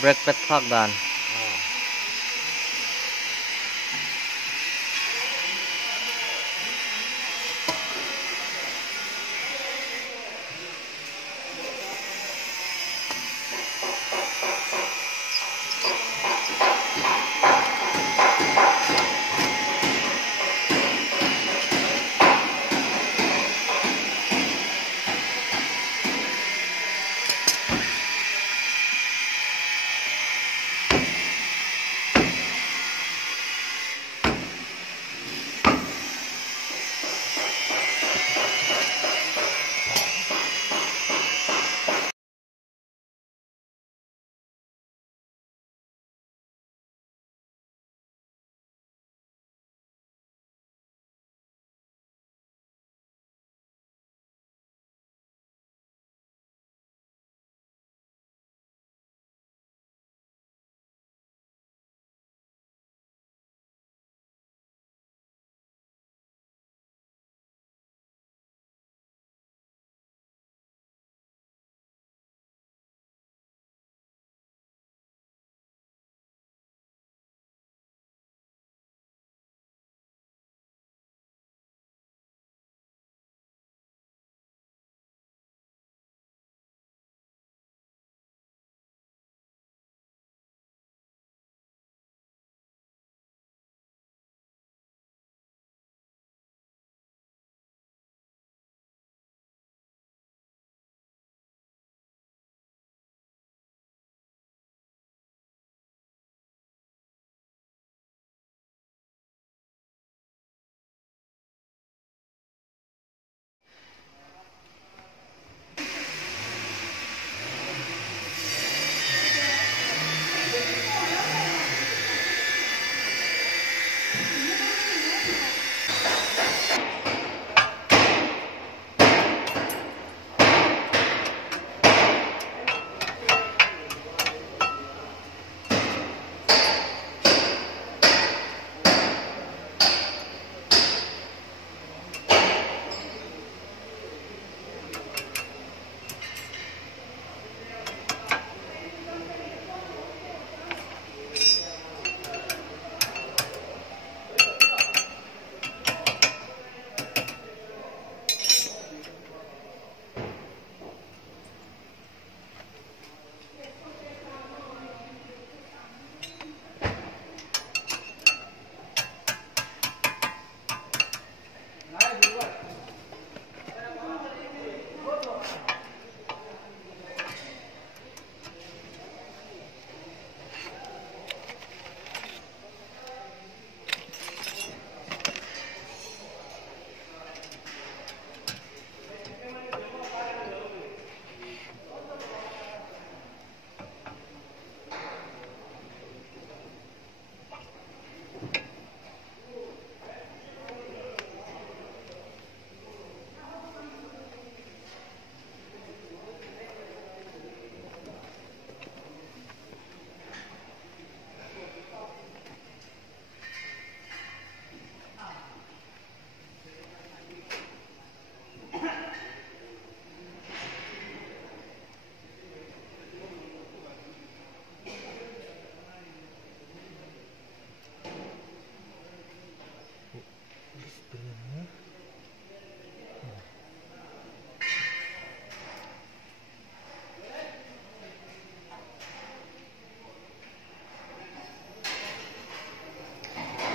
brake pad thak dan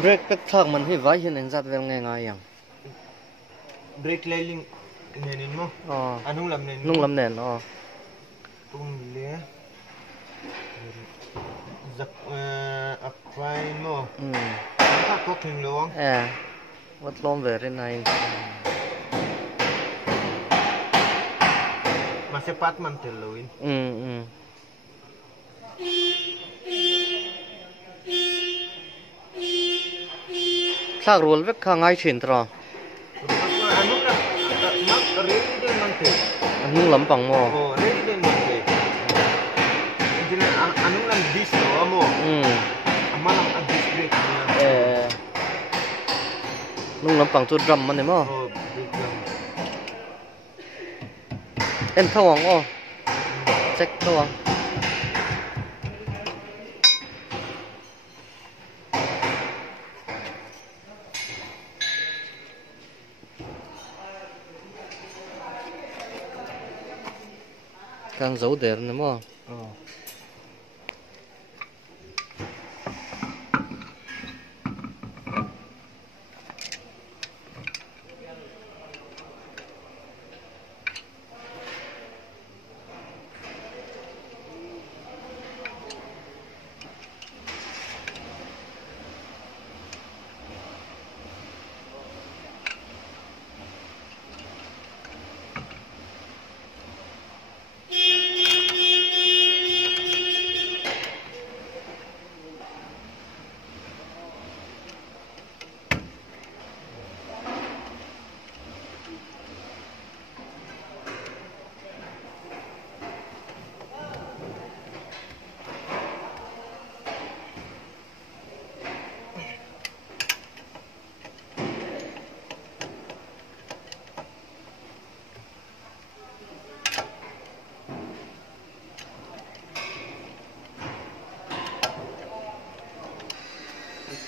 brake pad thak man hi vai hian en zat vel nge nga yang brake lailing nenin mo anung lam nen nung lam nen tum le zak apai mo ka ko king long wat lom very nice masepat man teloin thak rol vek kha ngai thin tra anung lam pang mo anung lam dis no mo amalam adis brake nung lam pang tu drum man mo em thawang check thawang càng giấu để nữa mà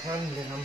khăn lên lắm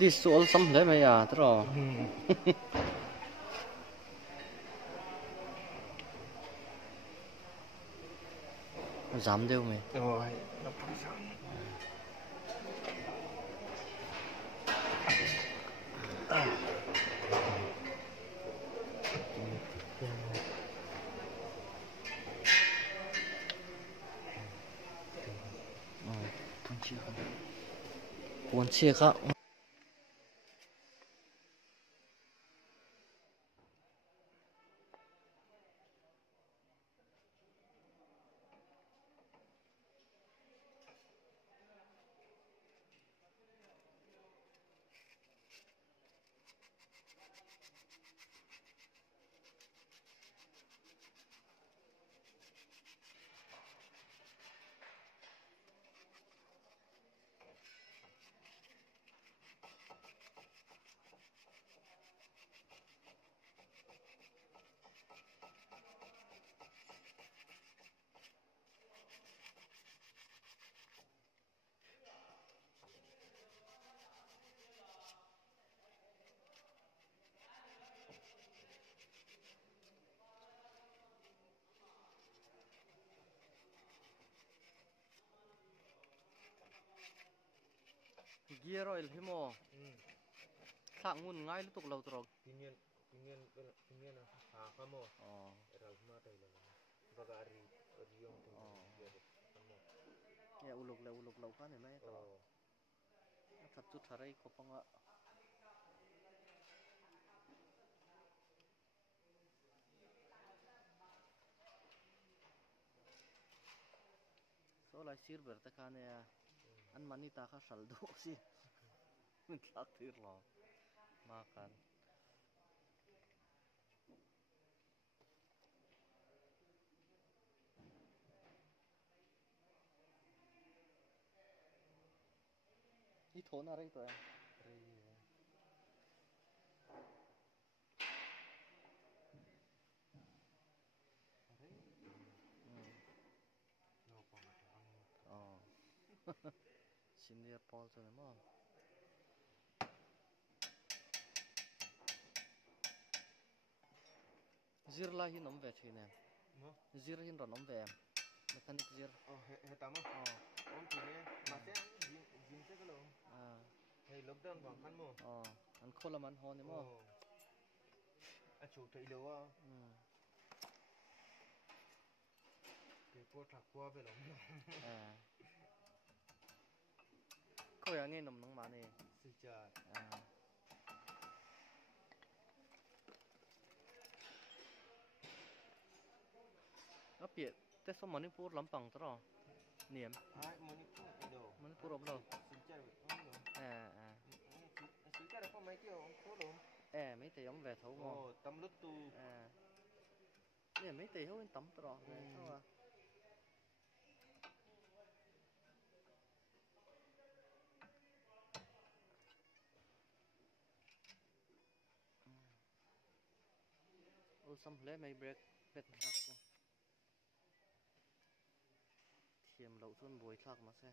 đi xuống sắm đấy mày à thế rồi dám đâu mày rồi nó phải xong buồn chia khác gear oil hi mo thang ngun ngai lu tuk lo trok pinian ha kamo ral ma tai lo bagari riong tu ya uluk lo kan ne mai to thật chút tharai ko panga so lai sir ber ta kan ya an mani ta kha sal do si min thak thir lo ma kan i thon a rei to senior Paul cho nó zir la hi nom ve thi ne zir hin ron nom ve mechanic zir he tama om tine ma se jin se kalo hey lockdown bang kan mo an khola man ho ne mo a chu thei lo wa ke po thak kwa ve lo thôi à nghe nằm nóng mà này Sư cha. nó biết tết sau Manipur lắm bằng đó niệm Ai Manipur đâu. Manipur ở đâu Sư cha rồi không đâu. Sư cha là có mấy kiểu ông số đâu. mấy tỷ ông về thấu mà Ồ tâm lứt tu. nè mấy tỷ không tắm đó về sao à ô xong lấy mấy break bết thạc luôn thiềm lẩu xuân buổi thạc mà xe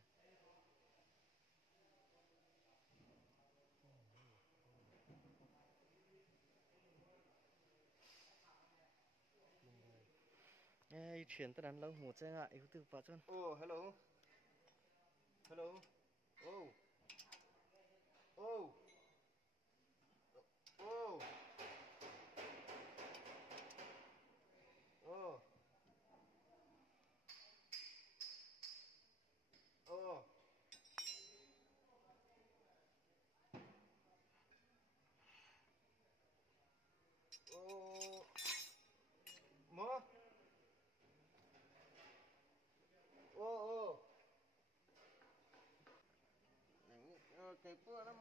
chuyển tới đàn lâu một xe ngại yếu từ vào chân Oh hello. Hello. Oh. Oh. Oh. Oh. Oh. Oh. Mo. Oh oh. Cái bữa nó